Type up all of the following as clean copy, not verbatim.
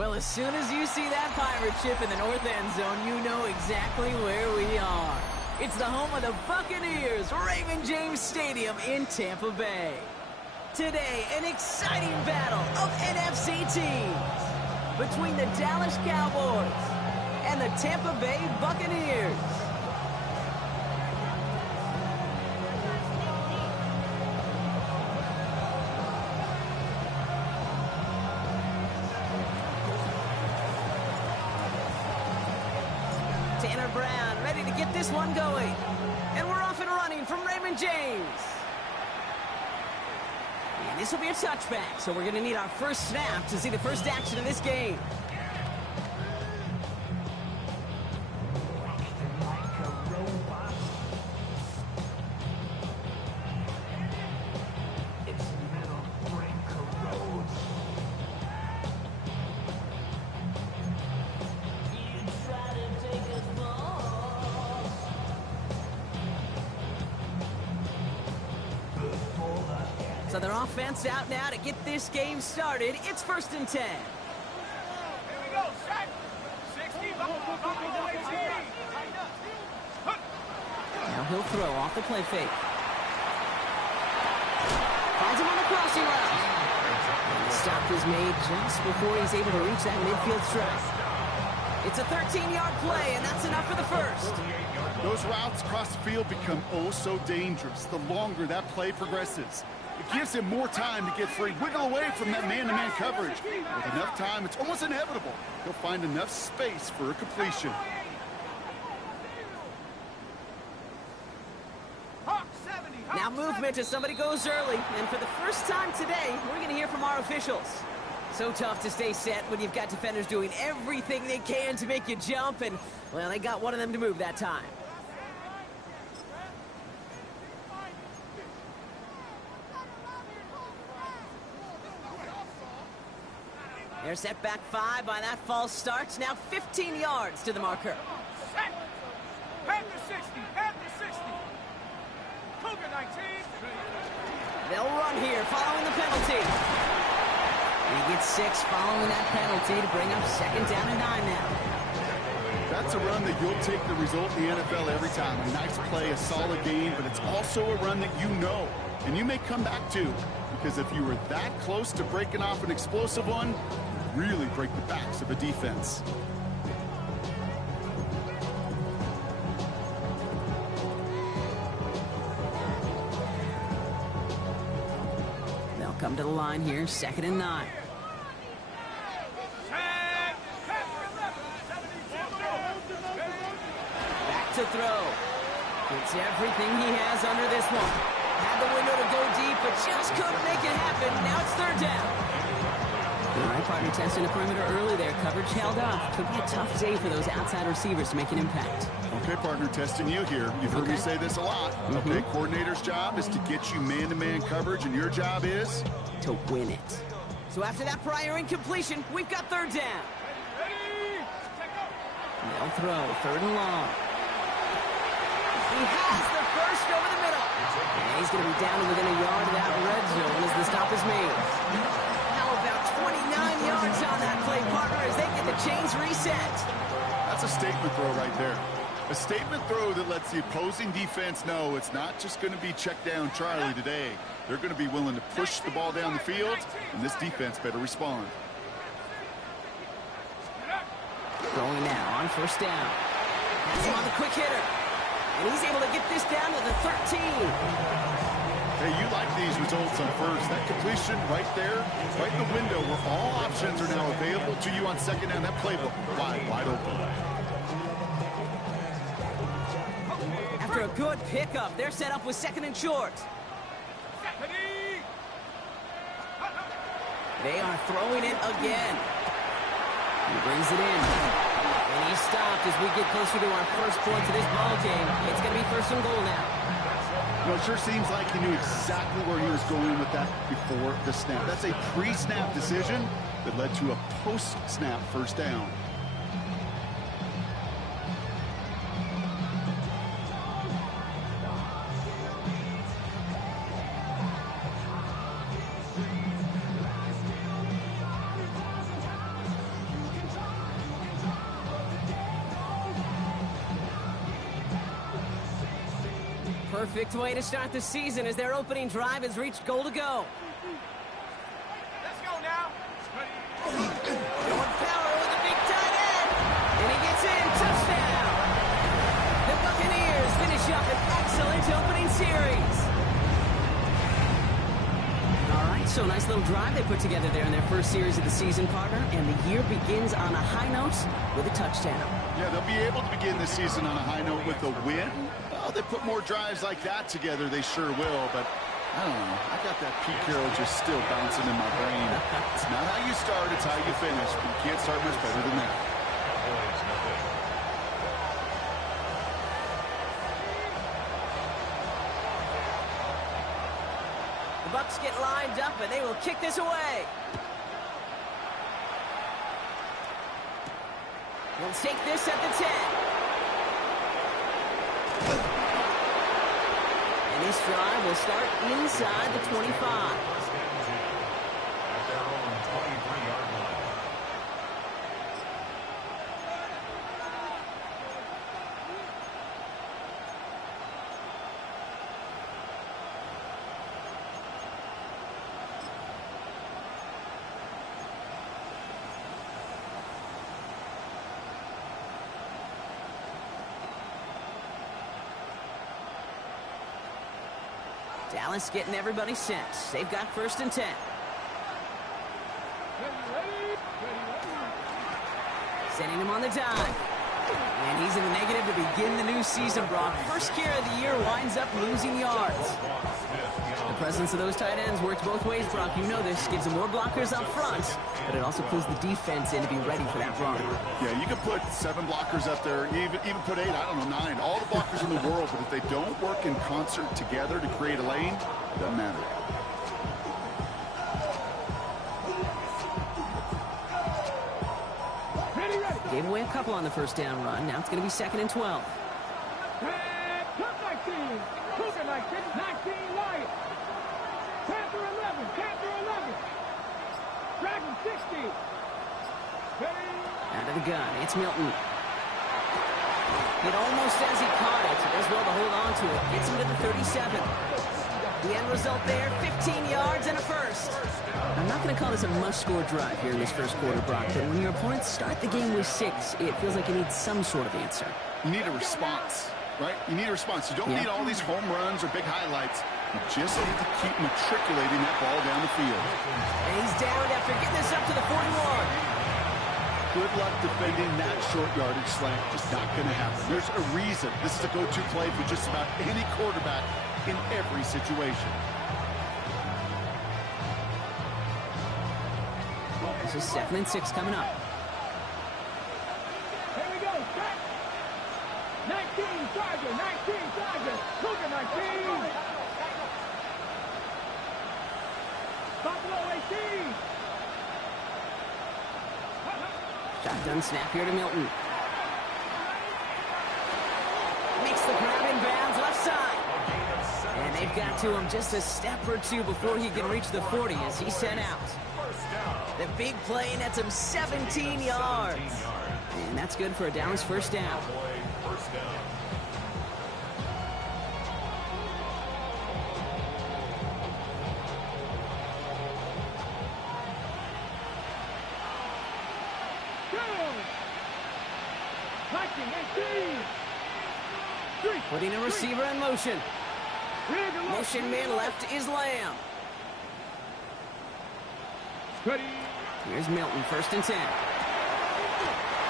Well, as soon as you see that pirate ship in the north end zone, you know exactly where we are. It's the home of the Buccaneers, Raymond James Stadium in Tampa Bay. Today, an exciting battle of NFC teams between the Dallas Cowboys and the Tampa Bay Buccaneers. Brown ready to get this one going. And we're off and running from Raymond James. And this will be a touchback, so we're going to need our first snap to see the first action of this game. So their offense out now to get this game started. It's 1st and 10. Here we go, set. 60, now he'll throw off the play fake. Finds him on the crossing route. And the stop is made just before he's able to reach that midfield strike. It's a 13-yard play, and that's enough for the first. Those routes across the field become oh so dangerous the longer that play progresses. It gives him more time to get free, wiggle away from that man-to-man coverage. With enough time, it's almost inevitable. He'll find enough space for a completion. Now movement as somebody goes early. And for the first time today, we're going to hear from our officials. So tough to stay set when you've got defenders doing everything they can to make you jump. And, well, they got one of them to move that time. They're set back 5 by that false start. Now 15 yards to the marker. Set. Head to 60. Head to 60. Cougar 19. They'll run here following the penalty. He gets 6 following that penalty to bring up 2nd down and 9 now. That's a run that you'll take the result in the NFL every time. A nice play, a solid game, but it's also a run that you know and you may come back to. Because if you were that close to breaking off an explosive one, really break the backs of a defense. They'll come to the line here, 2nd and 9. Back to throw. Gets everything he has under this one. Had the window to go deep, but just couldn't make it happen. Now it's 3rd down. All right, partner, testing the perimeter early there. Coverage held up. Could be a tough day for those outside receivers to make an impact. Okay, partner, testing you here. You've heard me say this a lot. Okay, coordinator's job is to get you man-to-man coverage, and your job is? To win it. So after that prior incompletion, we've got 3rd down. They'll throw, 3rd and long. He has the first over the middle. And he's going to be down to within a yard of that red zone as the stop is made. How about 29 yards on that play, partner, as they get the chains reset? That's a statement throw right there. A statement throw that lets the opposing defense know it's not just going to be check down Charlie today. They're going to be willing to push the ball down the field, and this defense better respond. Throwing now on 1st down. Has him on the quick hitter. And he's able to get this down to the 13. Hey, you like these results on 1st. That completion right there, right in the window where all options are now available to you on 2nd down. That playbook wide open. After a good pickup, they're set up with 2nd and short. They are throwing it again. He brings it in. And he's stopped as we get closer to our first points of this ball game. It's going to be 1st and goal now. You know, it sure seems like he knew exactly where he was going with that before the snap. That's a pre-snap decision that led to a post-snap 1st down. Perfect way to start the season as their opening drive has reached goal to go. Let's go now. Going power with a big tight end. And he gets in. Touchdown. The Buccaneers finish up an excellent opening series. All right, so nice little drive they put together there in their first series of the season, partner. And the year begins on a high note with a touchdown. Yeah, they'll be able to begin the season on a high note with a win. Well, they put more drives like that together, they sure will. But I don't know. I got that Pete Carroll just still bouncing in my brain. It's not how you start, it's how you finish. But you can't start much better than that. The Bucs get lined up, and they will kick this away. We'll take this at the 10. And this drive will start inside the 25. Dallas getting everybody set. They've got 1st and 10. Sending him on the dive. And he's in the negative to begin the new season, Brock. First carry of the year winds up losing yards. The presence of those tight ends works both ways, Brock. You know this. Gives them more blockers up front, but it also pulls the defense in to be ready for that run. Yeah, you can put 7 blockers up there, even put 8, I don't know, 9. All the blockers in the world, but if they don't work in concert together to create a lane, it doesn't matter. Gave away a couple on the first down run. Now it's going to be 2nd and 12. Cougar 19, Lions. Panther 11, Dragon 60. Out of the gun, it's Milton. It almost as he caught it. Does well to hold on to it. Gets him to the 37. The end result there, 15 yards and a first. I'm not going to call this a must-score drive here in this first quarter, Brock, but when your opponents start the game with 6, it feels like you need some sort of answer. You need a response, right? You need a response. You don't need all these home runs or big highlights. You just need to keep matriculating that ball down the field. And he's down after getting this up to the 41. Good luck defending that short yardage slant. Just not going to happen. There's a reason. This is a go-to play for just about any quarterback in every situation. This is 2nd and 6 coming up. Here we go. 19 Charger. Cougar 19. Buffalo 18. Shotgun snap here to Milton. Makes the grab in bounds left side. And they've got to him just a step or two before he can reach the 40 as he's sent out. The big play nets him 17 yards. And that's good for a Dallas first down. Putting a receiver in motion. Motion man left is Lamb. Here's Milton, 1st and 10.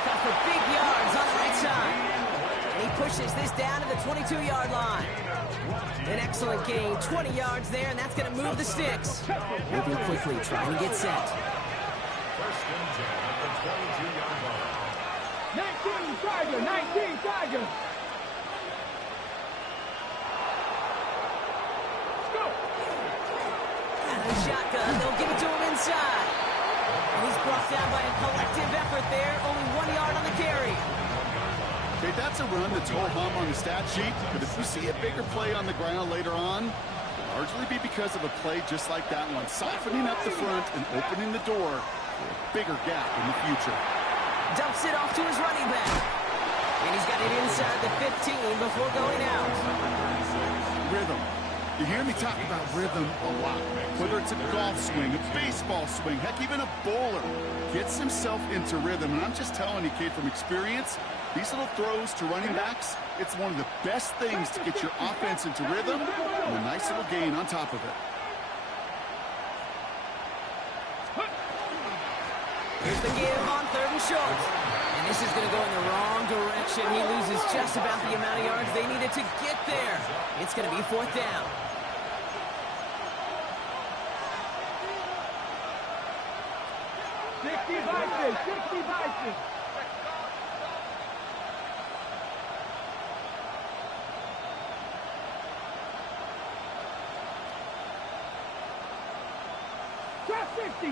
Cut for big yards on the right side. And he pushes this down to the 22-yard line. An excellent gain, 20 yards there, and that's going to move the sticks. Moving quickly, trying to get set. 1st and 10 at the 22-yard line. 19 Charger. Shotgun, they'll give it to him inside. And he's brought down by a collective effort there. Only 1 yard on the carry. Okay, that's a run that's ho-hum on the stat sheet, but if you see a bigger play on the ground later on, it'll largely be because of a play just like that one, softening up the front and opening the door for a bigger gap in the future. Dumps it off to his running back. And he's got it inside the 15 before going out. rhythm. You hear me talk about rhythm a lot. Whether it's a golf swing, a baseball swing, heck, even a bowler gets himself into rhythm. And I'm just telling you, kid, from experience, these little throws to running backs, it's one of the best things to get your offense into rhythm and a nice little gain on top of it. Here's the give on 3rd and short. And this is going to go in the wrong direction. He loses just about the amount of yards they needed to get there. It's going to be 4th down.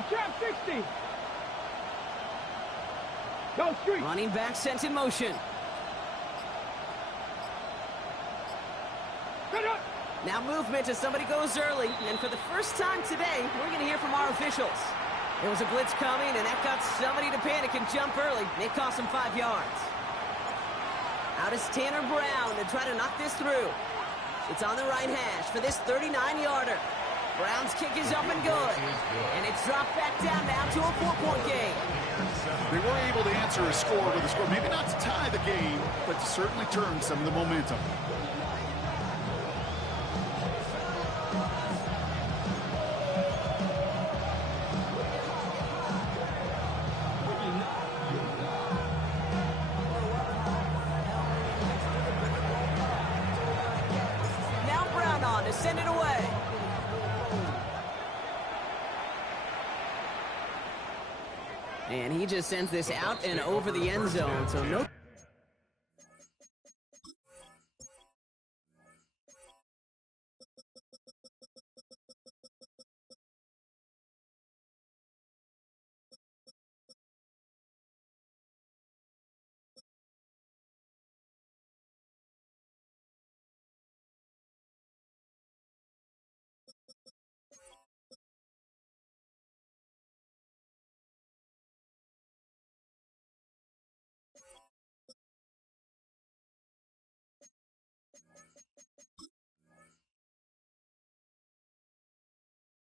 Trap 60. Go street. Running back sent in motion. Now movement as somebody goes early. And for the first time today, we're going to hear from our officials. There was a blitz coming, and that got somebody to panic and jump early. It cost him 5 yards. Out is Tanner Brown to try to knock this through. It's on the right hash for this 39-yarder. Brown's kick is up and good. And it's dropped back down now to a 4-point game. They were able to answer a score with a score. Maybe not to tie the game, but to certainly turn some of the momentum. Now Brown on to send it away. And he just sends this out and over the end zone, so no...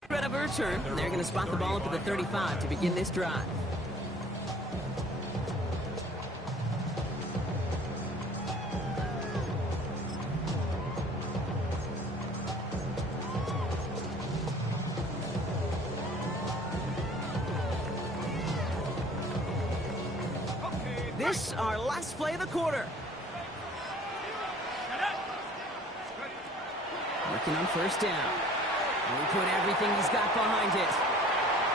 Threat of a return. They're going to spot the ball up at the 35 to begin this drive. This, our last play of the quarter. Working on 1st down. And he put everything he's got behind it.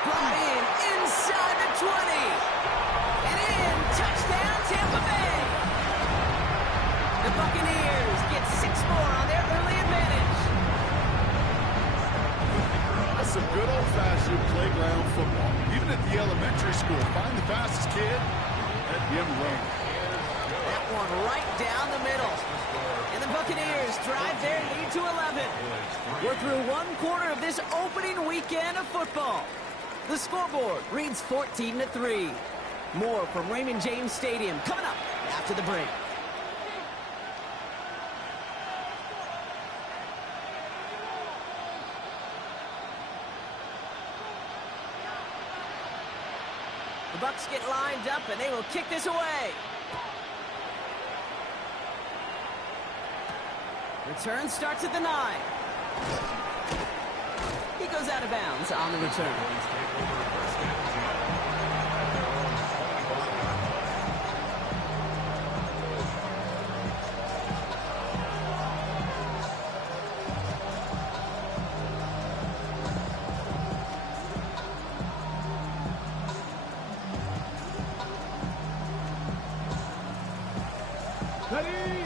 Brought in, inside the 20. And in, touchdown, Tampa Bay. The Buccaneers get 6 more on their early advantage. That's some good old-fashioned playground football. Even at the elementary school, find the fastest kid, let him run. That one right down the middle. And the Buccaneers drive their lead to 11. We're through 1 quarter of this opening weekend of football. The scoreboard reads 14-3. More from Raymond James Stadium coming up after the break. The Bucs get lined up and they will kick this away. Return starts at the 9. He goes out of bounds on the return.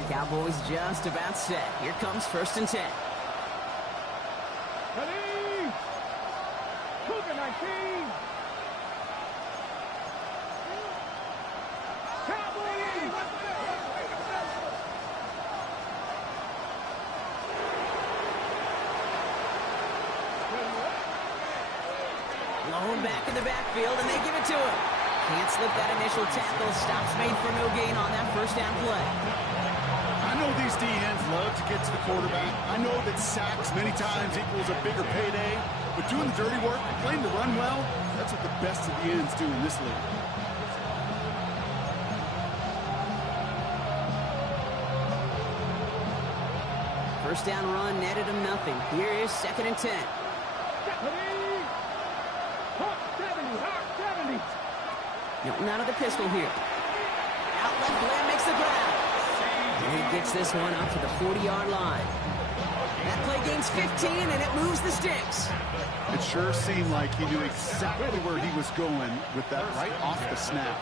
Cowboys just about set. Here comes 1st and 10. Ready? Cougar 19. Cowboys. Blown back in the backfield, and they give it to him. Can't slip that initial tackle. Stops made for no gain on that 1st down play. I know these D-ends love to get to the quarterback. I know that sacks many times equals a bigger payday, but doing the dirty work, playing the run well, that's what the best of the ends do in this league. First down run netted him nothing. Here is 2nd and 10. Milton out of the pistol here. Out left, Lamb makes the grab. And he gets this one up to the 40-yard line. That play gains 15, and it moves the sticks. It sure seemed like he knew exactly where he was going with that right off the snap.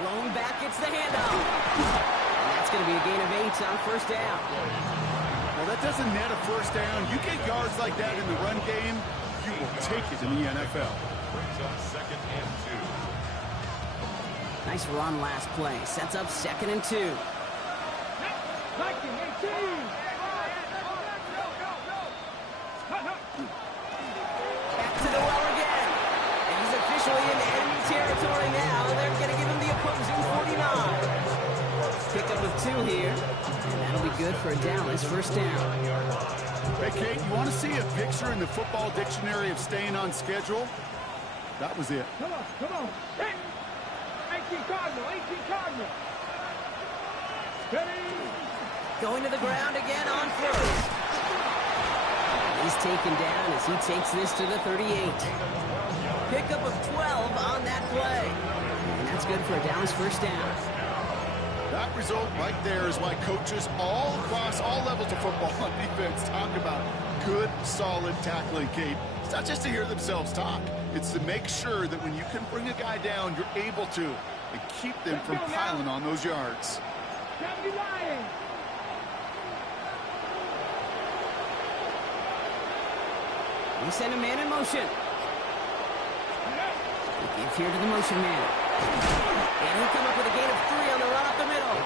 Lone back gets the handoff. And that's going to be a gain of 8 on first down. Well, that doesn't net a first down. You get yards like that in the run game, you will take it in the NFL. Nice run last play. Sets up 2nd and 2. Back to the well again. And he's officially in enemy territory now. They're going to give him the opposing 49. Pickup of 2 here. And that'll be good for a Dallas first down. Hey, Kate, you want to see a picture in the football dictionary of staying on schedule? That was it. Come on. 18 Cardinal. Steady. Going to the ground again on first. He's taken down as he takes this to the 38. Pickup of 12 on that play. And that's good for a Dallas first down. That result right there is why coaches all across all levels of football on defense talk about good, solid tackling, Kate. It's not just to hear themselves talk. It's to make sure that when you can bring a guy down, you're able to, and keep them from piling on those yards. We send a man in motion. He gives here to the motion man. And he'll come up with a gain of 3 on the run up the middle.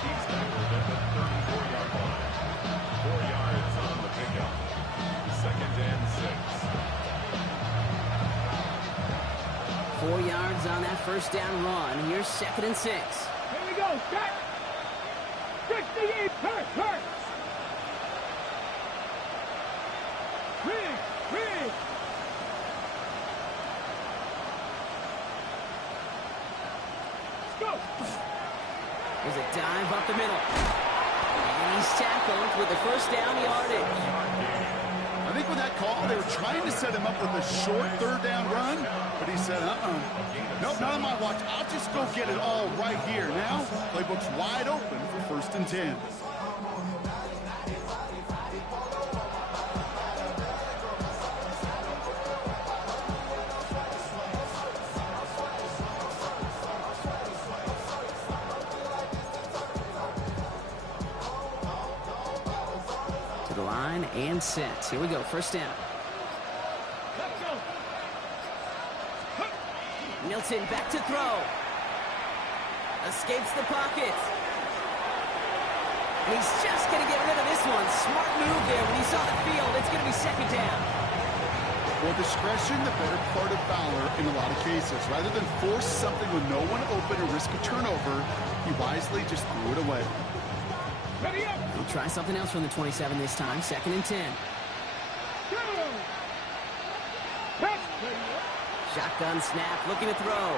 He's tackled at the 34-yard line. 4 yards on the pickup. 2nd and 6. 4 yards on that first down run. Here's 2nd and 6. Here we go. Start. 68. Hurt. Rig. Go. There's a dive up the middle. And he's tackled with the first down yardage. I think with that call, they were trying to set him up with a short 3rd down run, but he said, nope, not on my watch. I'll just go get it all right here. Now, playbook's wide open for 1st and 10. And set. Here we go. First down. Milton back to throw. Escapes the pocket. And he's just going to get rid of this one. Smart move there when he saw the field. It's going to be 2nd down. Well, discretion, the better part of valor in a lot of cases. Rather than force something with no one open or risk a turnover, he wisely just threw it away. He'll try something else from the 27 this time. 2nd and 10. Shotgun snap, looking to throw.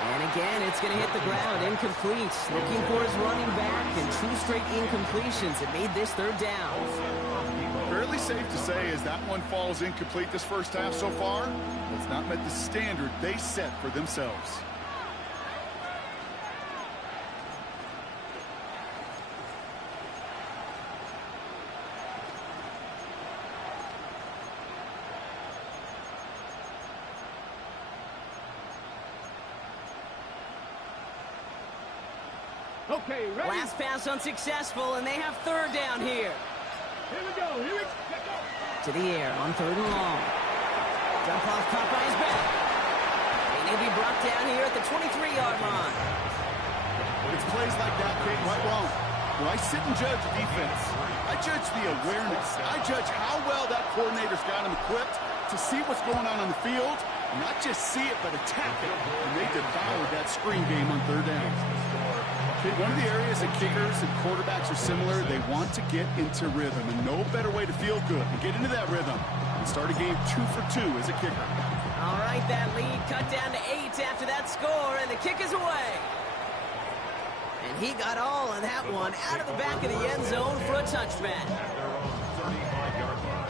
And again, it's going to hit the ground. Incomplete. Looking for his running back, and 2 straight incompletions. It made this 3rd down. Fairly safe to say as that one falls incomplete this first half so far, it's not met the standard they set for themselves. Okay, ready? Last pass unsuccessful, and they have 3rd down here. Here we go. To the air on 3rd and long. Dump off caught by his back. And he'll be brought down here at the 23-yard line. It's plays like that, Kate, right wrong. When I sit and judge a defense, I judge the awareness. I judge how well that coordinator's got him equipped to see what's going on the field Not just see it, but attack it. And they devoured that screen game on third down. Okay, one of the areas that kickers and quarterbacks are similar, they want to get into rhythm. And no better way to feel good and get into that rhythm and start a game 2 for 2 as a kicker. All right, that lead cut down to 8 after that score, and the kick is away. And he got all of that one out of the back of the end zone for a touchback. They're on the 35-yard line.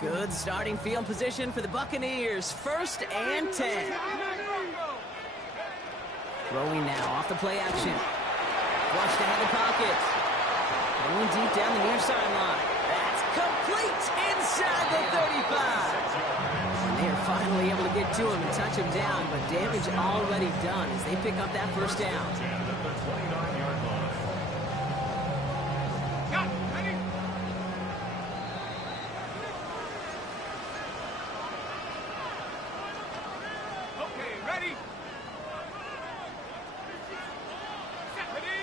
Good starting field position for the Buccaneers. 1st and 10. Throwing now off the play action. Flushed out of the pocket. Going deep down the near sideline. That's complete inside the 35. And they are finally able to get to him and touch him down, but damage already done as they pick up that first down. And at the 29-yard line. Got it. Ready? Okay, ready? Set, ready?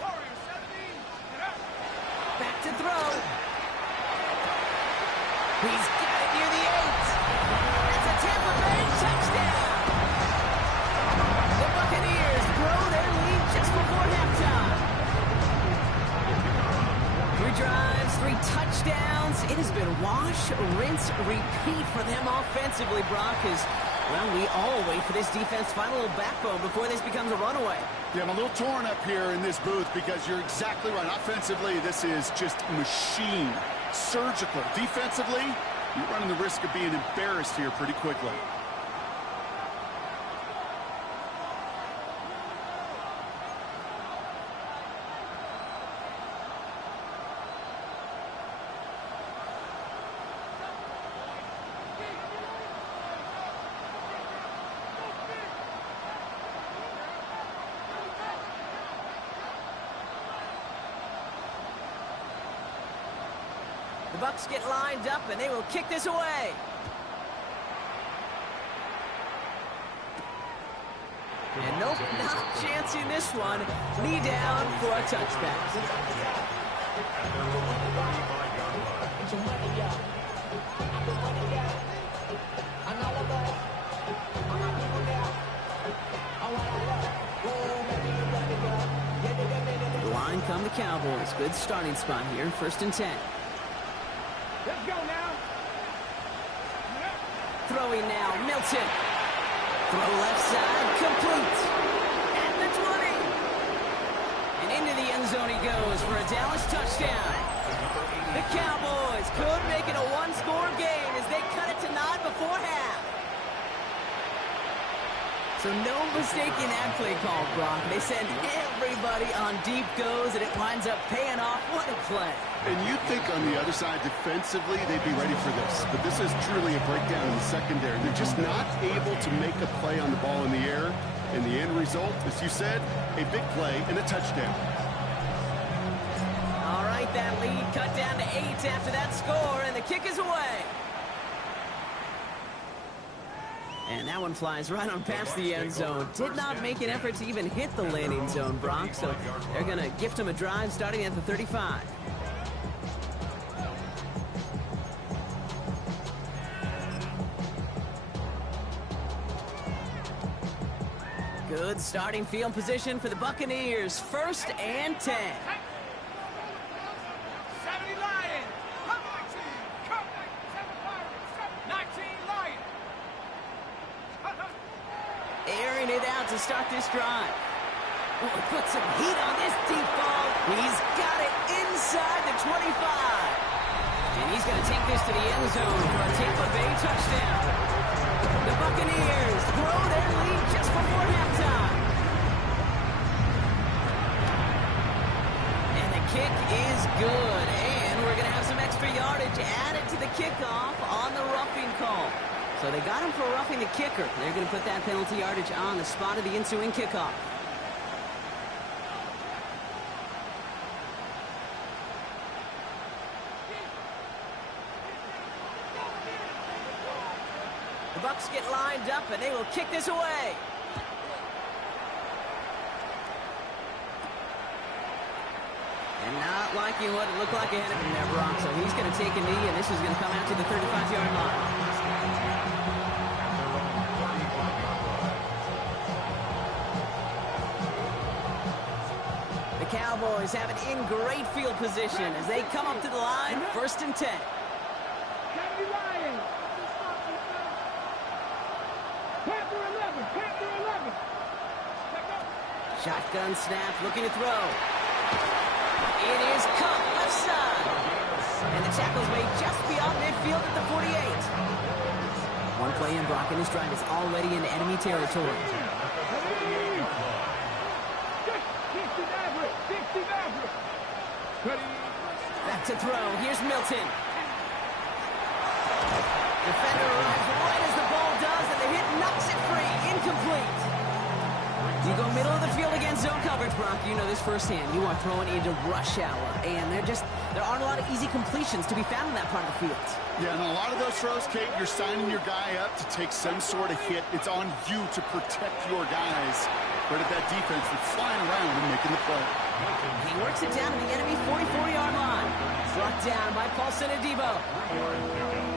Warrior 70. Get up. Back to throw. He's got it near the 8. It's a Tampa Bay touchdown. The Buccaneers grow their lead just before halftime. 3 drives, 3 touchdowns. It has been wash, rinse, repeat for them offensively, Brock, as, well, we all wait for this defense to find a little backbone before this becomes a runaway. Yeah, I'm a little torn up here in this booth because you're exactly right. Offensively, this is just machine. Surgical. Defensively, you're running the risk of being embarrassed here pretty quickly. The Bucs get lined up, and they will kick this away. And nope, not chancing this one. Knee down for a touchback. And they're on the 35-yard line. The line come the Cowboys. Good starting spot here, 1st and 10. Let's go now. Throwing now, Milton. Throw left side, complete. At the 20. And into the end zone he goes for a Dallas touchdown. The Cowboys could make it a one-score game as they cut it to 9 before half. So no mistaking that play call, Brock. They send everybody on deep goes, and it winds up paying off. What a play. And you'd think on the other side, defensively, they'd be ready for this. But this is truly a breakdown in the secondary. They're just not able to make a play on the ball in the air. And the end result, as you said, a big play and a touchdown. All right, that lead cut down to 8 after that score, and the kick is away. And that one flies right on past the end zone. Did not make an effort to even hit the landing zone, Brock, so they're going to gift him a drive starting at the 35. Good starting field position for the Buccaneers. 1st and 10. 70 Lions. Come 19. Come 7 Pirates. 19 Lions. Airing it out to start this drive. Oh, put some heat on this deep ball. He's got it inside the 25. And he's going to take this to the end zone for a Tampa Bay touchdown. The Buccaneers grow their lead just before halftime. And the kick is good. And we're going to have some extra yardage added to the kickoff on the roughing call. So they got him for roughing the kicker. They're going to put that penalty yardage on the spot of the ensuing kickoff. The Bucks get lined up, and they will kick this away. And not liking what it looked like ahead of him there, Brock. So he's going to take a knee, and this is going to come out to the 35-yard line. The Cowboys have it in great field position as they come up to the line, 1st and 10. Shotgun snap, looking to throw. It is caught left side. And the tackle's made just beyond midfield at the 48. One play in, Brock, and his drive is already in enemy territory. Back to throw. Here's Milton. Defender arrives right as the ball does, and the hit knocks it free. Incomplete. You go middle of the field against zone coverage, Brock. You know this firsthand. You are throwing into rush hour, and there aren't a lot of easy completions to be found in that part of the field. Yeah, and a lot of those throws, Kate, you're signing your guy up to take some sort of hit. It's on you to protect your guys. But at that defense, they're flying around and making the play. He works it down to the enemy 44-yard line. Brought down by Paulson Adebo.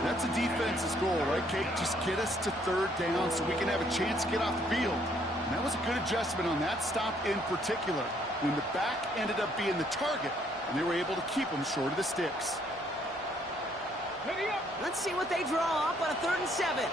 That's a defense's goal, right, Kate? Just get us to 3rd down so we can have a chance to get off the field. And that was a good adjustment on that stop in particular, when the back ended up being the target, and they were able to keep him short of the sticks. Let's see what they draw up on a 3rd and 7.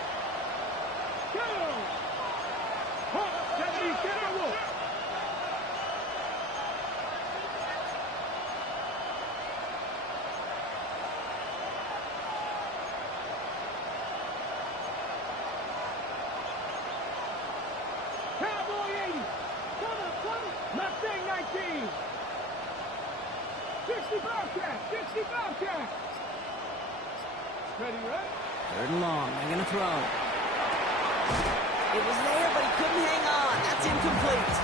Ready, right? 3rd and long. They're going to throw. It was there, but he couldn't hang on. That's incomplete.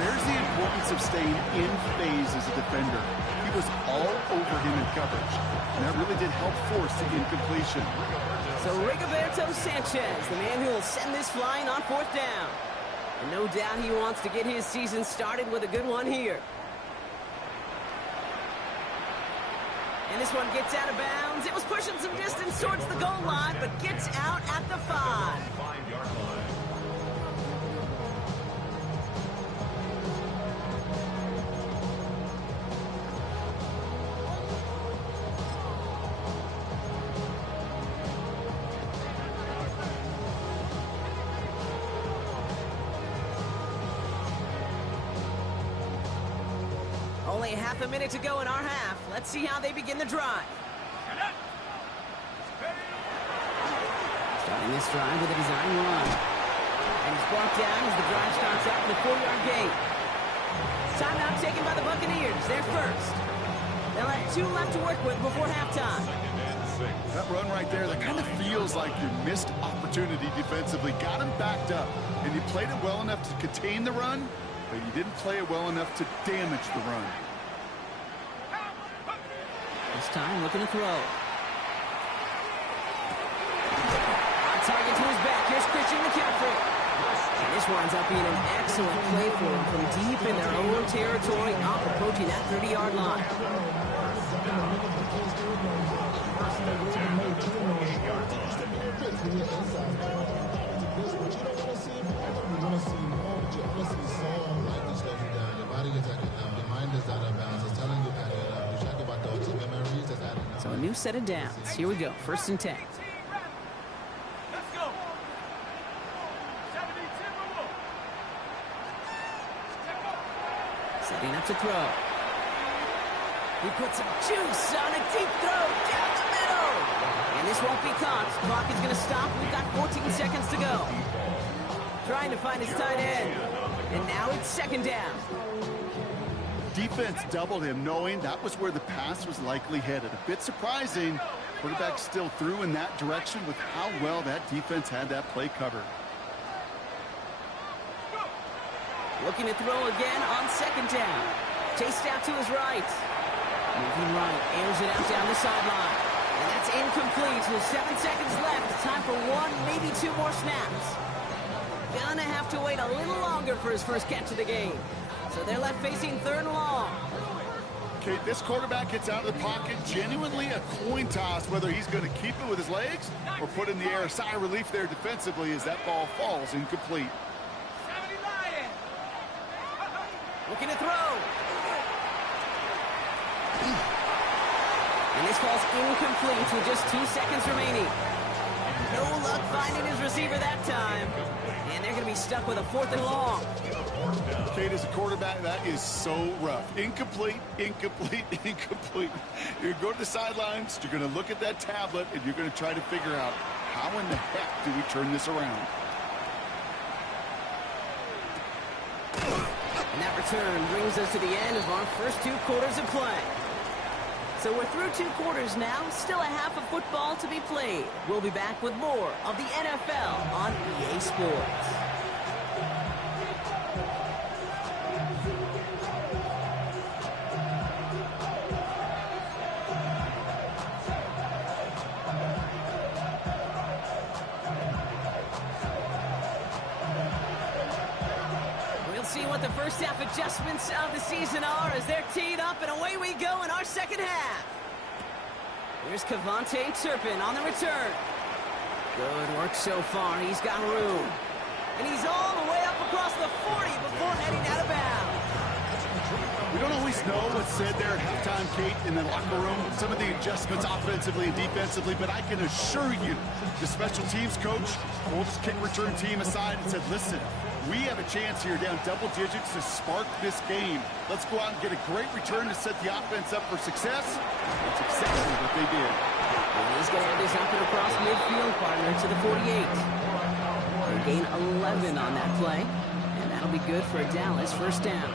There's the importance of staying in phase as a defender. He was all over him in coverage, and that really did help force the incompletion. So Rigoberto Sanchez, the man who will send this flying on 4th down. And no doubt he wants to get his season started with a good one here. And this one gets out of bounds. It was pushing some distance towards the goal line, but gets out at the 5. 5-yard line. Only half a minute to go in our half. Let's see how they begin the drive. Starting this drive with a design run. And he's brought down as the drive starts out in the 4-yard gain. Timeout taken by the Buccaneers. They're first. They'll have 2 left to work with before halftime. That run right there, that kind of feels like your missed opportunity defensively. Got him backed up, and you played it well enough to contain the run, but you didn't play it well enough to damage the run. This time, looking to throw. On target to his back. Here's Christian McCaffrey. And this winds up being an excellent play for him from deep in their own territory, up approaching that 30-yard line. So a new set of downs. Here we go. 1st and 10. Let's go. 72. Setting up to throw. He puts some juice on a deep throw down the middle. And this won't be caught. Clock is going to stop. We've got 14 seconds to go. Trying to find his tight end. And now it's 2nd down. Defense doubled him, knowing that was where the pass was likely headed. A bit surprising. Quarterback still threw in that direction with how well that defense had that play covered. Looking to throw again on 2nd down. Chased out to his right. Moving right, airs it out down the sideline. And And that's incomplete. With 7 seconds left. Time for one, maybe two more snaps. Gonna have to wait a little longer for his first catch of the game. So they're left facing third and long. Okay, this quarterback gets out of the pocket, genuinely a coin toss, whether he's going to keep it with his legs or put in the air. A sigh of relief there defensively as that ball falls incomplete. Looking to throw. And this falls incomplete with just 2 seconds remaining. No luck finding his receiver that time. And they're going to be stuck with a 4th and long. Kate, as a quarterback, that is so rough. Incomplete, incomplete, incomplete. You're going to go to the sidelines, you're going to look at that tablet, and you're going to try to figure out how in the heck do we turn this around. And that return brings us to the end of our first 2 quarters of play. So we're through 2 quarters now, still a half of football to be played. We'll be back with more of the NFL on EA Sports. See what the first half adjustments of the season are as they're teed up, and away we go in our second half. Here's Kavontae Turpin on the return. Good work so far. He's got room. And he's all the way up across the 40 before heading out of bounds. We don't always know what's said there at halftime, Kate, in the locker room. Some of the adjustments offensively and defensively, but I can assure you the special teams coach pulled his kick return team aside and said, listen, we have a chance here down double digits to spark this game. Let's go out and get a great return to set the offense up for success. That's exactly what they did. And he's going to have this up and across midfield, partner, to the 48. They gain 11 on that play, and that'll be good for a Dallas first down.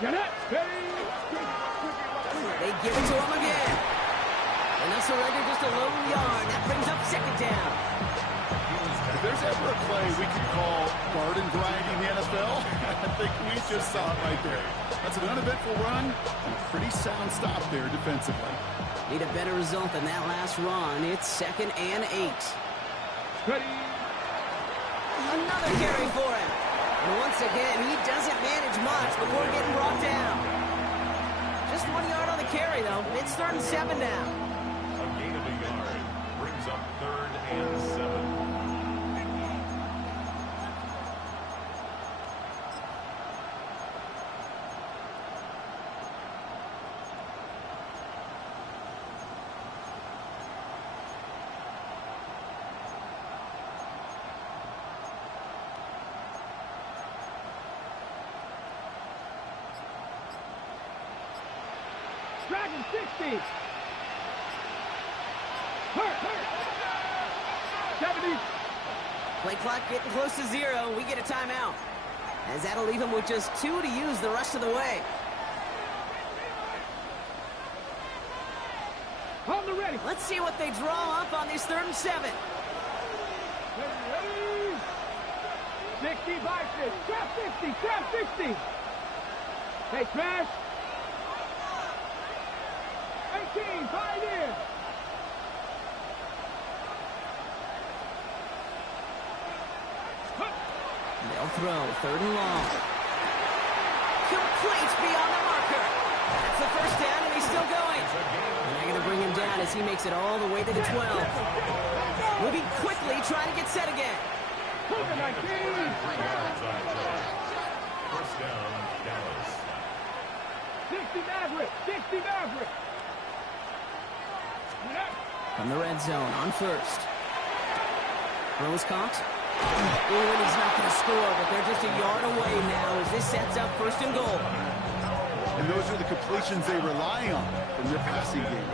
Get it! They give it to him again. And they'll surrender just a lone yard. That brings up second down. If there's ever a play we could call garden variety in the NFL, I think we just saw it right there. That's an uneventful run and a pretty sound stop there defensively. Need a better result than that last run. It's 2nd and 8. Ready. Another carry for him. And once again, he doesn't manage much before getting brought down. Just 1 yard on the carry, though. It's 3rd and 7 now. A gain of a yard brings up 3rd and 7. Dragon 60. Hurt. 70. Play clock getting close to 0. We get a timeout, as that'll leave him with just 2 to use the rest of the way. On the ready. Let's see what they draw up on this 3rd and 7. Ready. 65. Trap 60. Trap 60. Hey, Trash. 18. 5 in. They'll throw 3rd and long. Complete beyond the marker. That's the first down, and he's still going. And they're going to bring him down as he makes it all the way to the 12. Moving quickly, trying to get set again. Cougar 19. 3 yards on the play. First down, Dallas. 60 Maverick. 60 Maverick. From the red zone on first. Throws caught. Oh, and he's not going to score, but they're just a yard away now as this sets up 1st and goal. And those are the completions they rely on from their passing game.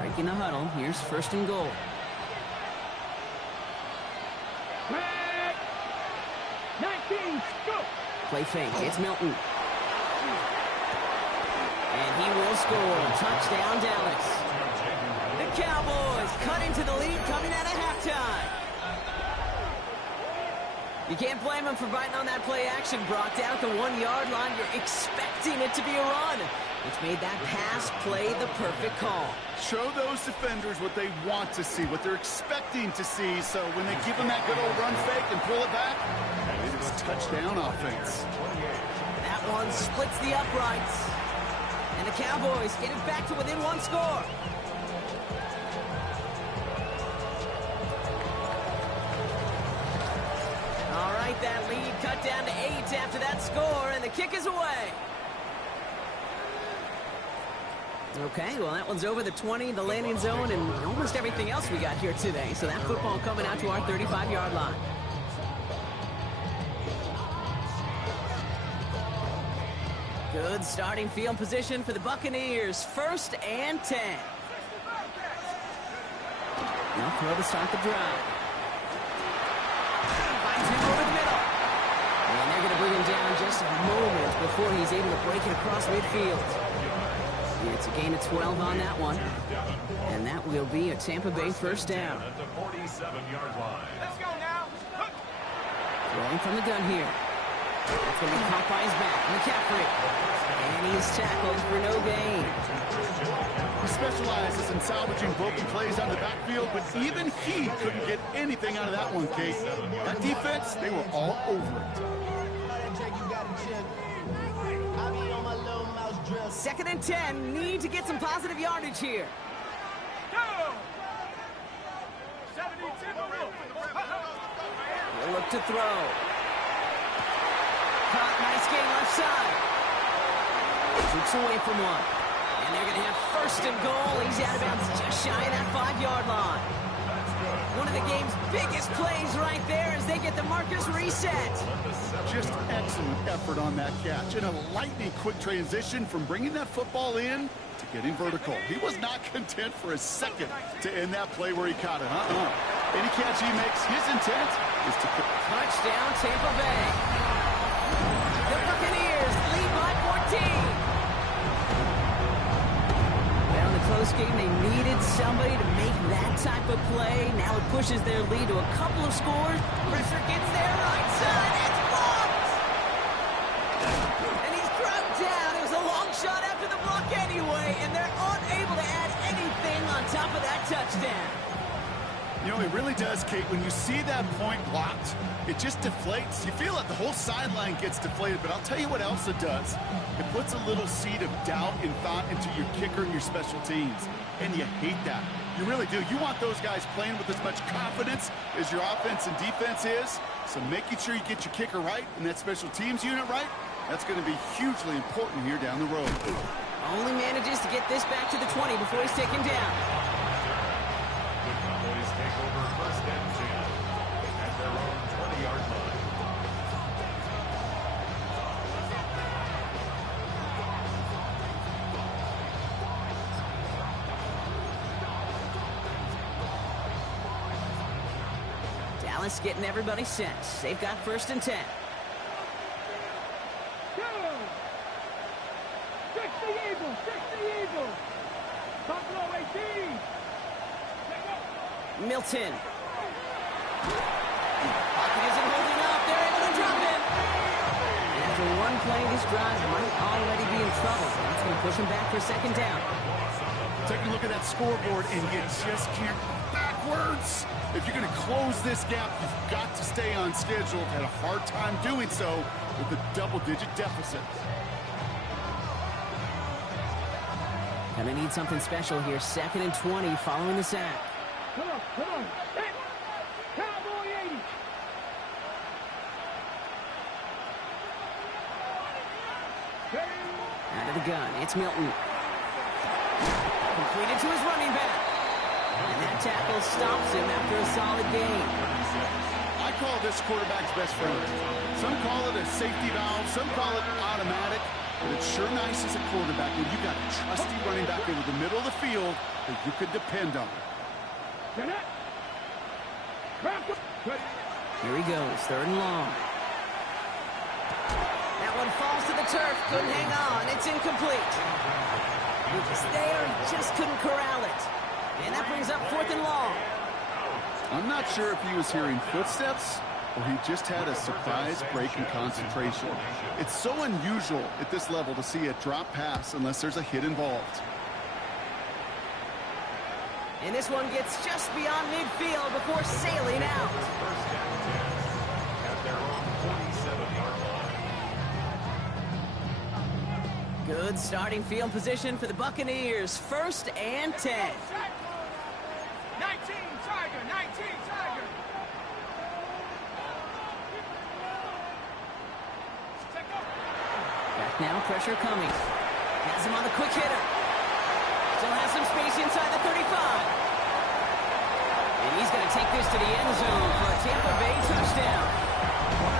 Breaking the huddle. Here's 1st and goal. Red. 19. Go. Play fake. It's Milton. And he will score. Touchdown, Dallas. The Cowboys cut into the lead coming out of halftime. You can't blame him for biting on that play action, Brock. Down at the 1-yard line, you're expecting it to be a run, which made that pass play the perfect call. Show those defenders what they want to see, what they're expecting to see, so when they give them that good old run fake and pull it back, it's touchdown offense. That one splits the uprights. And the Cowboys get it back to within 1 score. All right, that lead cut down to 8 after that score, and the kick is away. Okay, well, that one's over the 20, the landing zone, and almost everything else we got here today. So that football coming out to our 35-yard line. Good starting field position for the Buccaneers. 1st and 10. Now throw to start the drive. Finds him over the middle. And they're going to bring him down just a moment before he's able to break it across midfield. It's a gain of 12 on that one. And that will be a Tampa Bay 1st down. At the 47-yard line. Let's go now. Throwing from the gun here. It's going to be caught by his back. McCaffrey. And he is tackled for no gain. He specializes in salvaging broken plays on the backfield, but even he couldn't get anything out of that one, Kate. That defense, they were all over it. 2nd and 10. Need to get some positive yardage here. Go! 70 Timberwolves. He'll look to throw. Caught, nice gain left side. Shoots away from one. And they're going to have 1st and goal. He's out of bounds just shy of that 5-yard line. One of the game's biggest plays right there as they get the markers reset. Just excellent effort on that catch. And a lightning quick transition from bringing that football in to getting vertical. He was not content for a second to end that play where he caught it. Any catch he makes, his intent is to put... Touchdown, Tampa Bay. The Buccaneers lead by 14. Well, in the close game, they needed somebody to make that type of play. Now it pushes their lead to a couple of scores. Pressure gets there, right side. It's blocked! And he's dropped down. It was a long shot after the block anyway, and they're unable to add anything on top of that touchdown. You know, it really does, Kate. When you see that point blocked, it just deflates. You feel it. The whole sideline gets deflated. But I'll tell you what else it does. It puts a little seed of doubt and thought into your kicker and your special teams. And you hate that. You really do. You want those guys playing with as much confidence as your offense and defense is. So making sure you get your kicker right and that special teams unit right, that's going to be hugely important here down the road. Only manages to get this back to the 20 before he's taken down. Cowboys take over 1st and 10 at their own 20-yard line. Dallas getting everybody set. They've got 1st and 10. Go! 60 Eagles! 60 Eagles! Buffalo 18! Milton. Pocket isn't holding up. They're able to drop it. After one play, this drive might already be in trouble. That's going to push them back for 2nd down. Take a look at that scoreboard, and you just can't backwards. If you're going to close this gap, you've got to stay on schedule. Had a hard time doing so with a double-digit deficit. And they need something special here. 2nd and 20 following the sack. Come on, come on. Hey, Cowboy 80. Out of the gun, it's Milton. Completed to his running back. And that tackle stops him after a solid gain. I call this quarterback's best friend. Some call it a safety valve, some call it automatic, but it's sure nice as a quarterback when you got a trusty running back over the middle of the field that you could depend on. Here he goes, 3rd and long. That one falls to the turf, couldn't hang on, it's incomplete. He was there, he just couldn't corral it. And that brings up 4th and long. I'm not sure if he was hearing footsteps or he just had a surprise break in concentration. It's so unusual at this level to see a drop pass unless there's a hit involved. And this one gets just beyond midfield before sailing out. First down 10 at their own 47-yard line. Good starting field position for the Buccaneers. 1st and 10. 19 Tiger, 19 Tiger. Back now, pressure coming. Has him on the quick hitter. Still has some space inside the 35. And he's going to take this to the end zone for a Tampa Bay touchdown.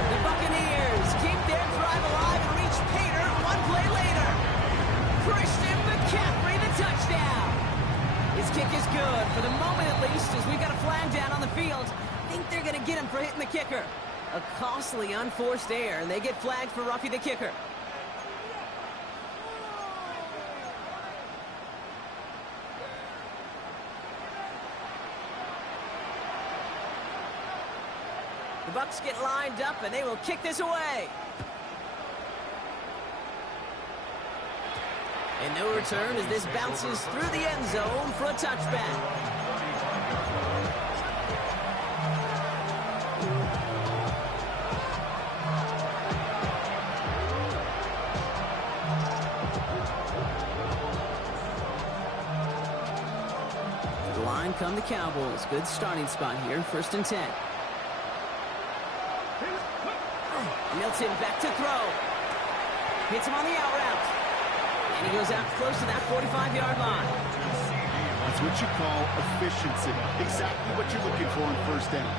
The Buccaneers keep their drive alive and reach Pater one play later. Christian McCaffrey, the touchdown. His kick is good, for the moment at least, as we've got a flag down on the field. I think they're going to get him for hitting the kicker. A costly unforced error, and they get flagged for roughing the kicker. The Bucs get lined up, and they will kick this away. And no return as this bounces through the end zone for a touchback. To the line come the Cowboys. Good starting spot here, 1st and 10. Milton back to throw. Hits him on the out route. And he goes out close to that 45-yard line. That's what you call efficiency. Exactly what you're looking for in 1st down.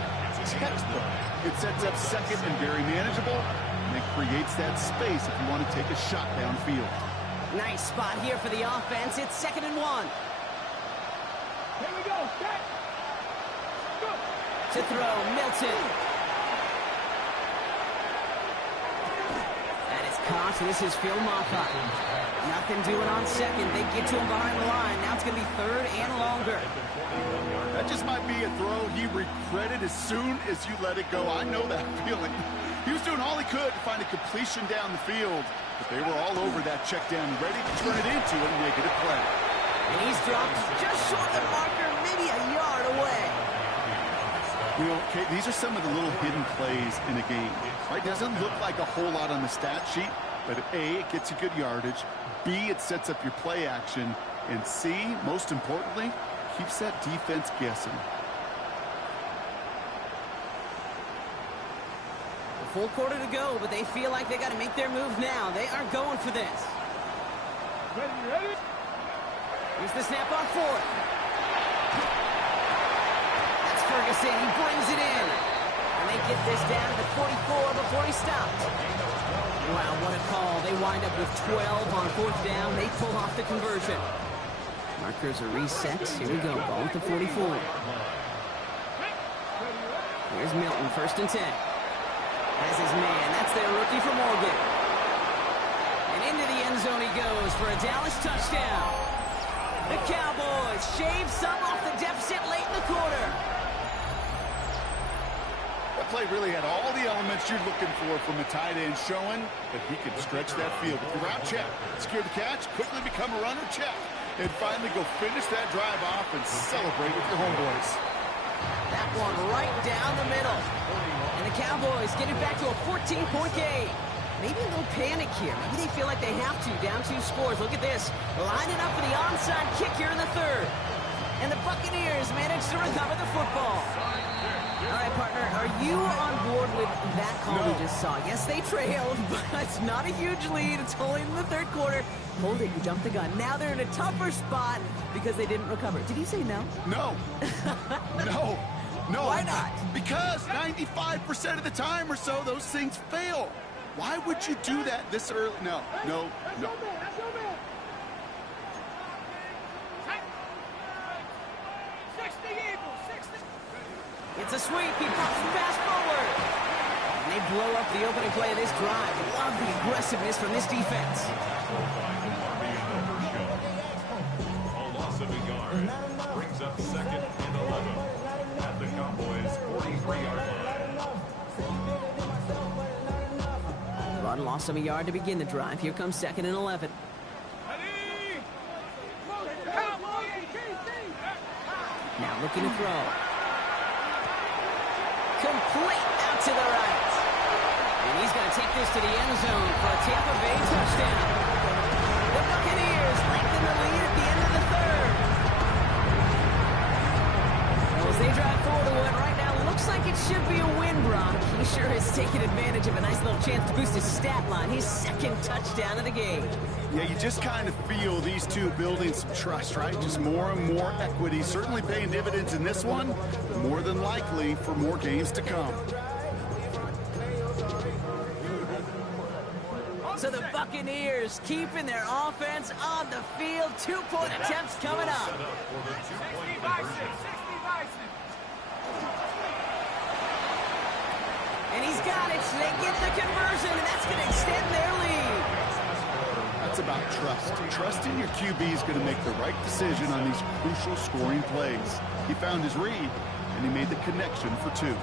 Textbook. It sets up 2nd and very manageable, and it creates that space if you want to take a shot downfield. Nice spot here for the offense. It's 2nd and 1. Here we go. Set. Go. To throw, Milton. Caught. This is Phil Moffitt. Nothing doing on 2nd. They get to him behind the line. Now it's going to be 3rd and longer. That just might be a throw he regretted as soon as you let it go. I know that feeling. He was doing all he could to find a completion down the field, but they were all over that check down, ready to turn it into a negative play. And he's dropped just short of the marker, maybe a yard away. You know, okay, these are some of the little hidden plays in a game. Right? Doesn't look like a whole lot on the stat sheet, but A, it gets you good yardage. B, it sets up your play action. And C, most importantly, keeps that defense guessing. A full quarter to go, but they feel like they got to make their move now. They are going for this. Ready? Here's the snap on 4th. That's Ferguson. He brings it in. And they get this down to the 44 before he stopped. Wow, what a call. They wind up with 12 on 4th down. They pull off the conversion. Markers are reset. Here we go. Ball at the 44. Here's Milton, 1st and 10. Has his man. That's their rookie for Morgan. And into the end zone he goes for a Dallas touchdown. The Cowboys shave some off the deficit late in the quarter. That play really had all the elements you're looking for from a tight end, showing that he can stretch that field. With the route, check. Secure the catch, quickly become a runner, check. And finally go finish that drive off and celebrate with your homeboys. That one right down the middle. And the Cowboys get it back to a 14-point game. Maybe a little panic here. Maybe they feel like they have to. Down 2 scores. Look at this. Lining up for the onside kick here in the 3rd. And the Buccaneers manage to recover the football. All right, partner, are you on board with that call we just saw? Yes, they trailed, but it's not a huge lead. It's only in the 3rd quarter. Hold it, you jumped the gun. Now they're in a tougher spot because they didn't recover. Did you say no? No. No. No. Why not? Because 95% of the time or so, those things fail. Why would you do that this early? No. No. No. That's your man. 60 Eagles, 60. It's a sweep. He pops the pass forward. And they blow up the opening play of this drive. Love the aggressiveness from this defense. A loss of a yard brings up 2nd and 11 at the Cowboys' 43-yard line. yard, loss of a yard to begin the drive. Here comes 2nd and 11. Now looking to throw. Complete out to the right. And he's going to take this to the end zone for a Tampa Bay touchdown. The Buccaneers lengthen the lead at the end of the third. Well, as they drive forward to what right now looks like it should be a win, Brock. He sure has taken advantage of a nice little chance to boost his stat line. His 2nd touchdown of the game. Yeah, you just kind of feel these two building some trust, right? Just more and more equity, certainly paying dividends in this one, but more than likely for more games to come. So the Buccaneers keeping their offense on the field. 2-point attempts coming up. 60 Bison. And he's got it. They get the conversion, and that's going to extend their lead. That's about trust. Trusting your QB is going to make the right decision on these crucial scoring plays. He found his read, and he made the connection for 2.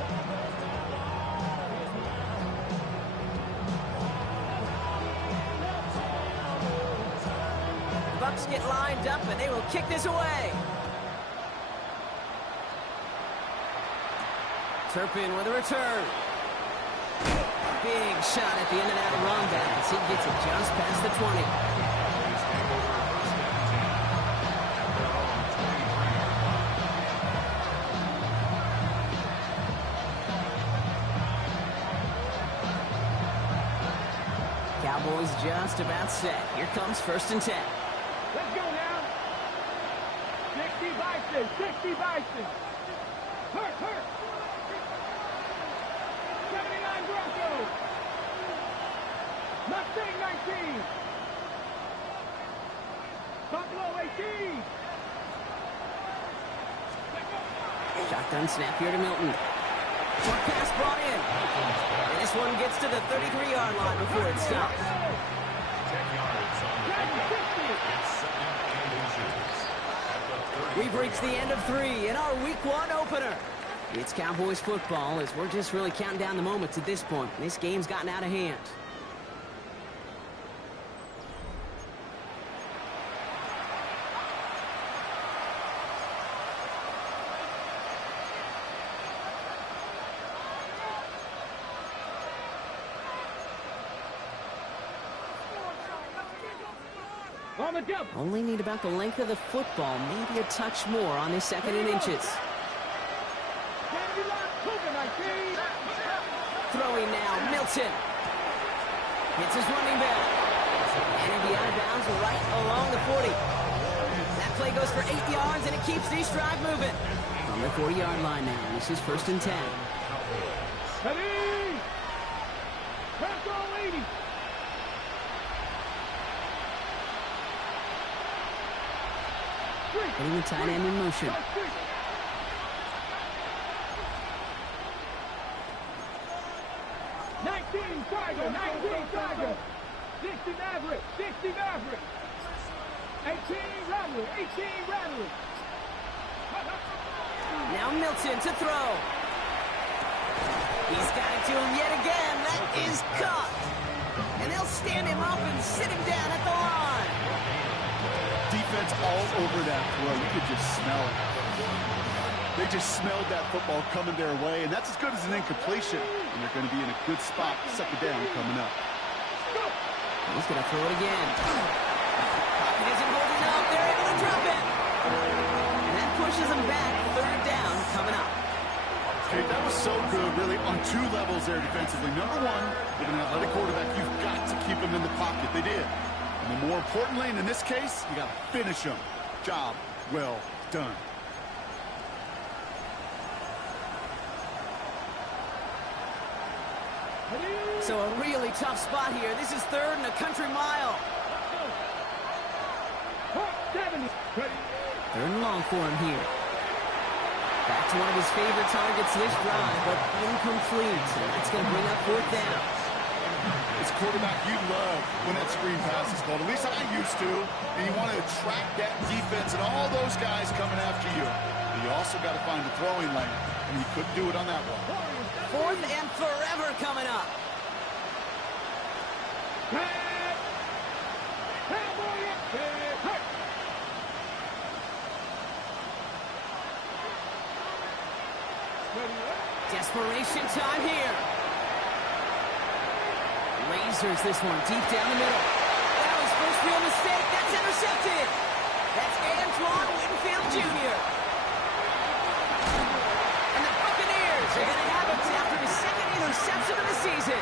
Bucks get lined up, and they will kick this away. Turpin with a return. Big shot at the end of that run back as he gets it just past the 20. Cowboys just about set. Here comes 1st and 10. Let's go now. 60 Bison. 60 Bison. Hurt. 79 Broncos. Mustang 19. Buffalo 18. Shotgun snap here to Milton. Short pass brought in. And this one gets to the 33-yard line before it stops. 10 yards on the pickup. It's 2nd and inches. At the We've reached the end of 3 in our Week 1 opener. It's Cowboys football as we're just really counting down the moments at this point. This game's gotten out of hand. On the jump. Only need about the length of the football, maybe a touch more on this 2nd and inches. Throwing now, Milton. Hits his running back. And he'll be out of bounds right along the 40. That play goes for 8 yards, and it keeps the drive moving. On the 40-yard line now, this is 1st and 10. Ready? Press all 80. Putting the tight end in motion. 19 Tiger. 60 Maverick. 18 Rattler. Now Milton to throw. He's got it to him yet again. That is caught. And they'll stand him up and sit him down at the line. Defense all over that throw. You could just smell it. They just smelled that football coming their way, and that's as good as an incompletion. And they're going to be in a good spot. 2nd down coming up. He's going to throw it again. Pocket isn't holding up. They're able to drop it. And that pushes them back. 3rd down coming up. Okay, that was so good, really, on 2 levels there defensively. Number 1, with an athletic quarterback, you've got to keep him in the pocket. They did. And then more importantly, and in this case, you got to finish him. Job well done. So a really tough spot here. This is 3rd and a country mile. 70. 3rd and long for him here. Back to one of his favorite targets this drive, but incomplete. And that's going to bring up 4th down. It's quarterback you love when that screen pass is called. At least I used to. And you want to attract that defense and all those guys coming after you. But you also got to find the throwing lane. And you couldn't do it on that one. 4th and forever coming up. Desperation time here. Lasers this one deep down the middle. That was first real mistake. That's intercepted. That's Antoine Winfield Jr. And the Buccaneers are going to have it after his second interception of the season.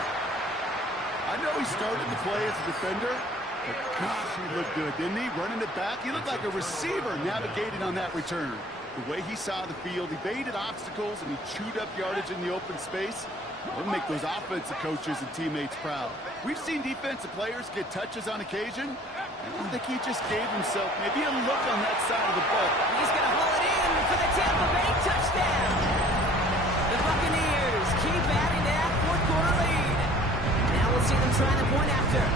I know he started the play as a defender, but gosh, he looked good, didn't he? Running it back, he looked like a receiver navigating on that return. The way he saw the field, he evaded obstacles, and he chewed up yardage in the open space. It'll make those offensive coaches and teammates proud. We've seen defensive players get touches on occasion. I think he just gave himself maybe a look on that side of the ball. He's going to haul it in for the Tampa Bay touchdown. The Buccaneers keep adding to that fourth-quarter lead. Now we'll see them trying the point after.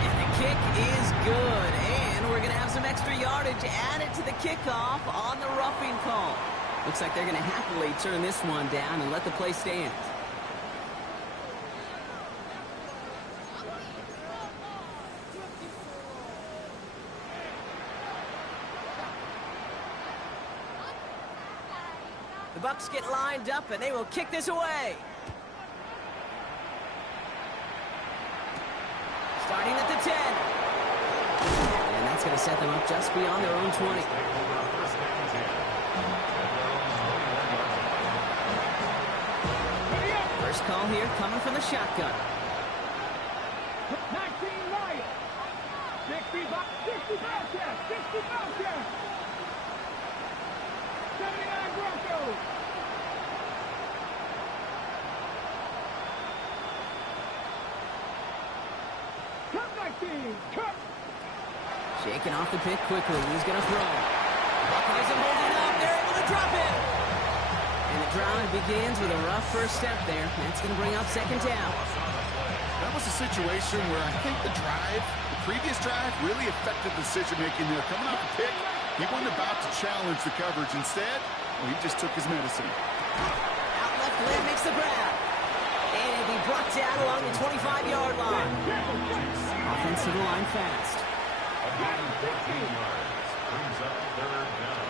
And the kick is good. And we're going to have some extra yardage added to the kickoff on the roughing call. Looks like they're going to happily turn this one down and let the play stand. The Bucs get lined up, and they will kick this away. Starting at the 10. And that's going to set them up just beyond their own 20. First call here coming from the shotgun. 19 Lions. 60 Bobcats. 60 Bobcats. 79 Broncos. Cut 19. Cut. Shaking off the pick quickly. He's going to throw. Buckeyes are holding up. They're able to drop it. And the drive begins with a rough first step there. That's going to bring up second down. That was a situation where I think the previous drive, really affected decision-making there. Coming off the pick, he wasn't about to challenge the coverage. Instead, he just took his medicine. Out left, Lynn makes the grab. And it'll be brought down along the 25-yard line. Offense to the line fast. Again, 14 yards. Brings up third down.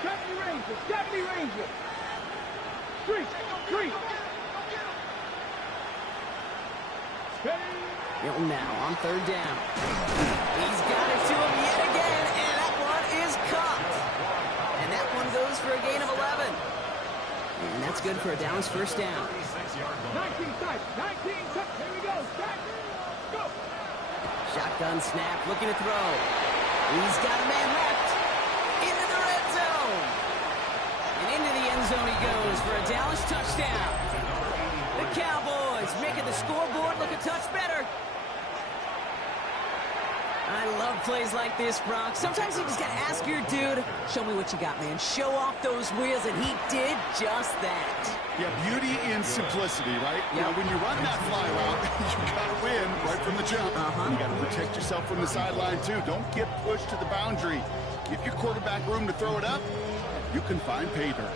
70 Rangers. 70 Rangers. Three. Hilton now on third down. He's got it to him yet again, and that one is caught. And that one goes for a gain of 11. And that's good for a Dallas first down. 19 tight. 19 tight. Here we go. Go. Shotgun snap, looking to throw. He's got a man left. Into the red zone. And into the end zone he goes for a Dallas touchdown. The Cowboys making the scoreboard look a touch better. I love plays like this, Brock. Sometimes you just got to ask your dude, show me what you got, man. Show off those wheels, and he did just that. Yeah, beauty in simplicity, right? Yep. Now, when you run that fly route, you got to win right from the jump. You got to protect yourself from the sideline, too. Don't get pushed to the boundary. Give your quarterback room to throw it up. You can find pay dirt.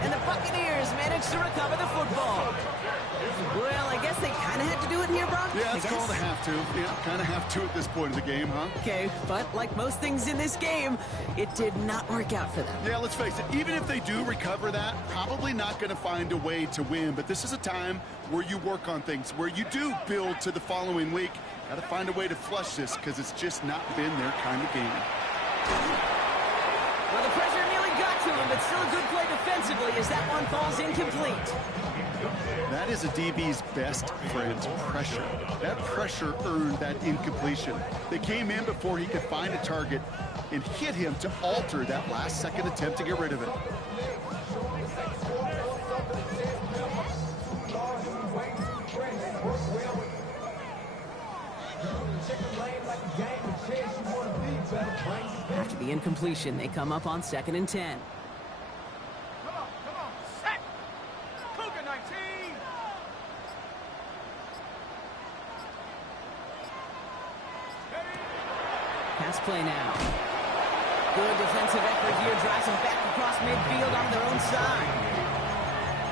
And the Buccaneers managed to recover the football. Well, I guess they kind of had to do it here, Brock. Yeah, it's called a have to. Yeah, kind of have to at this point of the game, huh? Okay, but like most things in this game, it did not work out for them. Yeah, let's face it. Even if they do recover that, probably not going to find a way to win. But this is a time where you work on things, where you do build to the following week. Got to find a way to flush this because it's just not been their kind of game. Well, the pressure nearly got to him, but still a good play defensively as that one falls incomplete. That is a DB's best friend, pressure. That pressure earned that incompletion. They came in before he could find a target and hit him to alter that last-second attempt to get rid of it. After the incompletion, they come up on 2nd and 10. Come on. Set. Cougar 19. Pass play now. Good defensive effort here. Drives them back across midfield on their own side.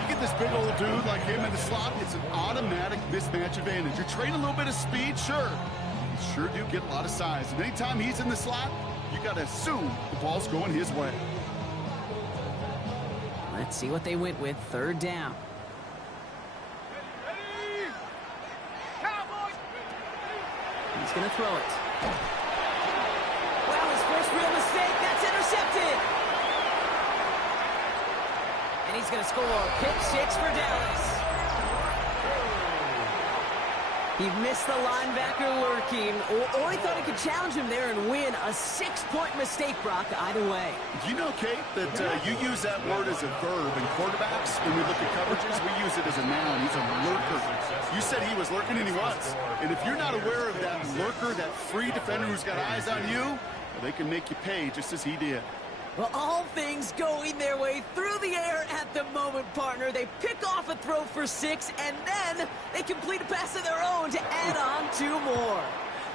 You get this big old dude like him in the slot, it's an automatic mismatch advantage. You're trading a little bit of speed, sure. You sure do get a lot of size. And anytime he's in the slot, you got to assume the ball's going his way. Let's see what they went with. Third down. Ready? Cowboys! He's going to throw it. Well, his first real mistake. That's intercepted. And he's going to score. Pick 6 for Dallas. He missed the linebacker lurking, or he thought he could challenge him there and win. A 6-point mistake, Brock, either way. Do you know, Kate, that you use that word as a verb in quarterbacks? When we look at coverages, we use it as a noun. He's a lurker. You said he was lurking, and he was. And if you're not aware of that lurker, that free defender who's got eyes on you, well, they can make you pay just as he did. Well, all things going their way through the air at the moment, partner. They pick off a throw for 6, and then they complete a pass of their own to add on 2 more.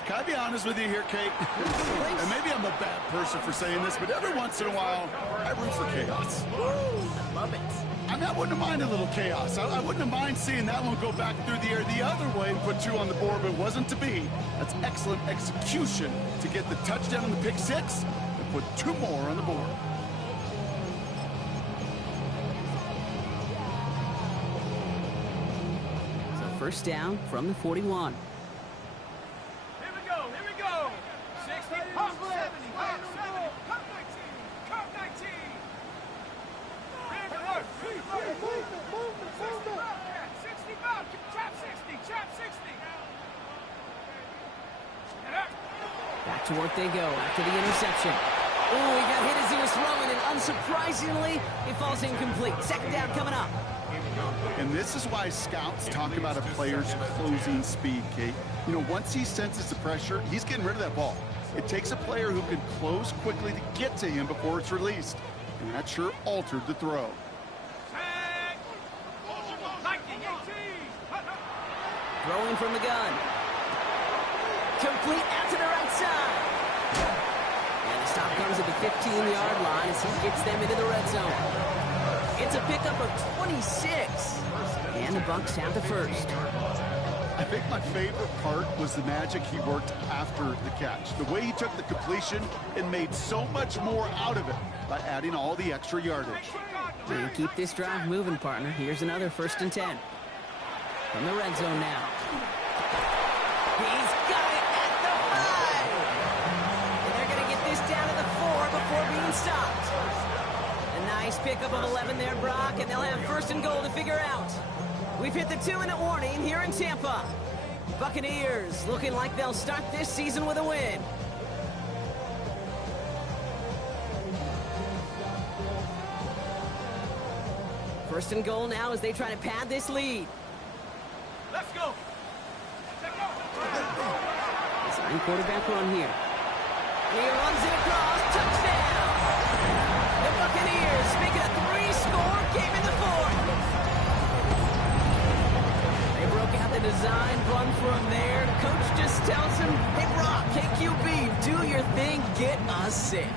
Can I be honest with you here, Kate? And maybe I'm a bad person for saying this, but every once in a while, I root for chaos. I love it. I mean, I wouldn't have minded a little chaos. I wouldn't have minded seeing that one go back through the air the other way and put 2 on the board, but it wasn't to be. That's excellent execution to get the touchdown on the pick 6. Put 2 more on the board. So first down from the 41. Here we go, here we go. 60, pop 70, pop 70, pop 19, pop 19. Reverse, 60 pop, chop 60, chop 60. Back to work they go after the interception. Oh, he got hit as he was throwing, and unsurprisingly, it falls incomplete. Second down coming up. And this is why scouts talk about a player's closing speed, Kate. You know, once he senses the pressure, he's getting rid of that ball. It takes a player who can close quickly to get to him before it's released. And that sure altered the throw. Throwing from the gun. Complete out to the right side. And the stop comes at the 15-yard line as he gets them into the red zone. It's a pickup of 26. And the Bucs have the first. I think my favorite part was the magic he worked after the catch. The way he took the completion and made so much more out of it by adding all the extra yardage. We'll keep this drive moving, partner. Here's another 1st and 10. From the red zone now. He's got it at the 5. And they're going to get this down to the 4 before being stopped. A nice pickup of 11 there, Brock, and they'll have 1st and goal to figure out. We've hit the 2-minute warning here in Tampa. Buccaneers looking like they'll start this season with a win. First and goal now as they try to pad this lead. Let's go. Design quarterback run here. He runs it across. Touchdown. The Buccaneers make it a 3-score game in the 4th. They broke out the design run from there. Coach just tells him, hey, Brock, KQB, do your thing, get us 6.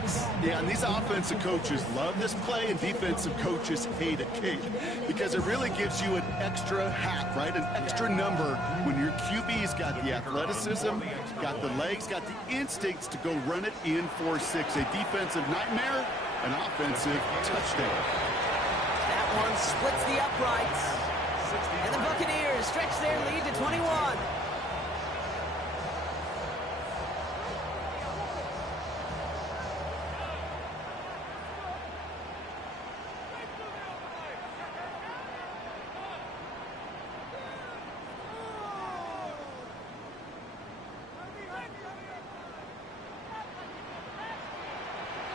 Yeah, and these offensive coaches love this play, and defensive coaches hate it, Kate, because it really gives you an extra hat, right? An extra number when your QB's got the athleticism, got the legs, got the instincts to go run it in 4-6. A defensive nightmare, an offensive touchdown. That one splits the uprights. And the Buccaneers stretch their lead to 21.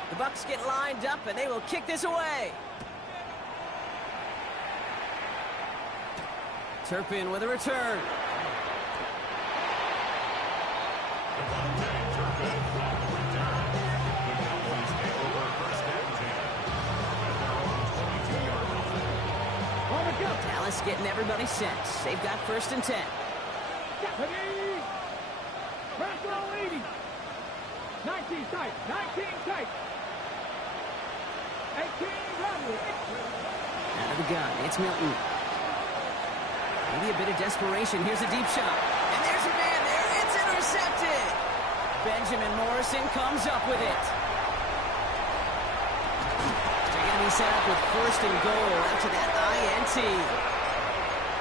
The Bucs get lined up, and they will kick this away. Turpin with a return. Dallas getting everybody set. They've got 1st and 10. Press roll 80. 19 tight. 19 tight. Out of the gun, it's Milton. Maybe a bit of desperation. Here's a deep shot. And there's a man there. It's intercepted. Benjamin Morrison comes up with it. They're going to be set up with first and goal after that INT.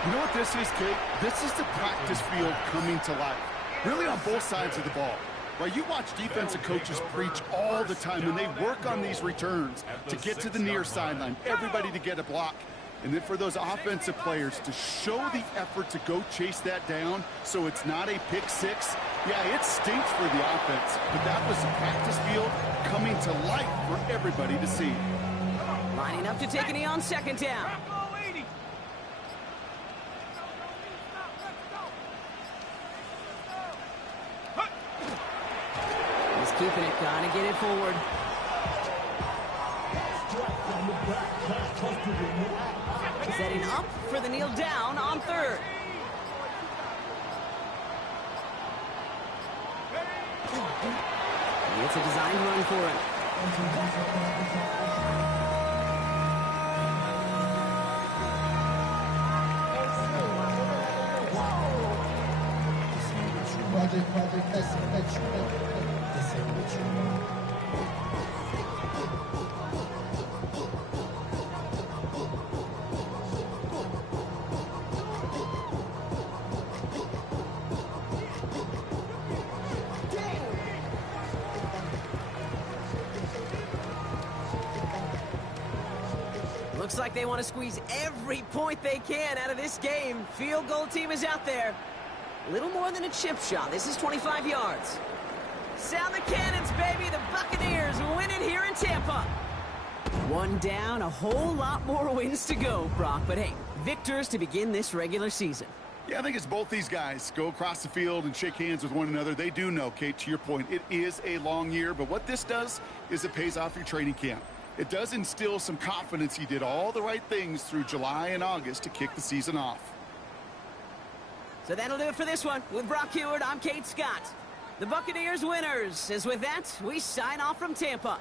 You know what this is, Kate? This is the practice field coming to life. Really on both sides of the ball. Right, you watch defensive coaches preach all the time, and they work on these returns to get to the near sideline, everybody to get a block. And then for those offensive players to show the effort to go chase that down so it's not a pick six, yeah, it stinks for the offense. But that was the practice field coming to life for everybody to see. Lining up to take a knee on second down. He's keeping it, gotta get it forward. Setting up for the kneel down on third. It's a designed run for him. Looks like they want to squeeze every point they can out of this game. Field goal team is out there. A little more than a chip shot. This is 25 yards. Sound the cannons, baby. The Buccaneers win it here in Tampa. One down, a whole lot more wins to go, Brock. But hey, victors to begin this regular season. Yeah, I think it's both these guys go across the field and shake hands with one another. They do know, Kate, to your point, it is a long year. But what this does is it pays off your training camp. It does instill some confidence he did all the right things through July and August to kick the season off. So that'll do it for this one. With Brock Heward, I'm Kate Scott. The Buccaneers winners. As with that, we sign off from Tampa.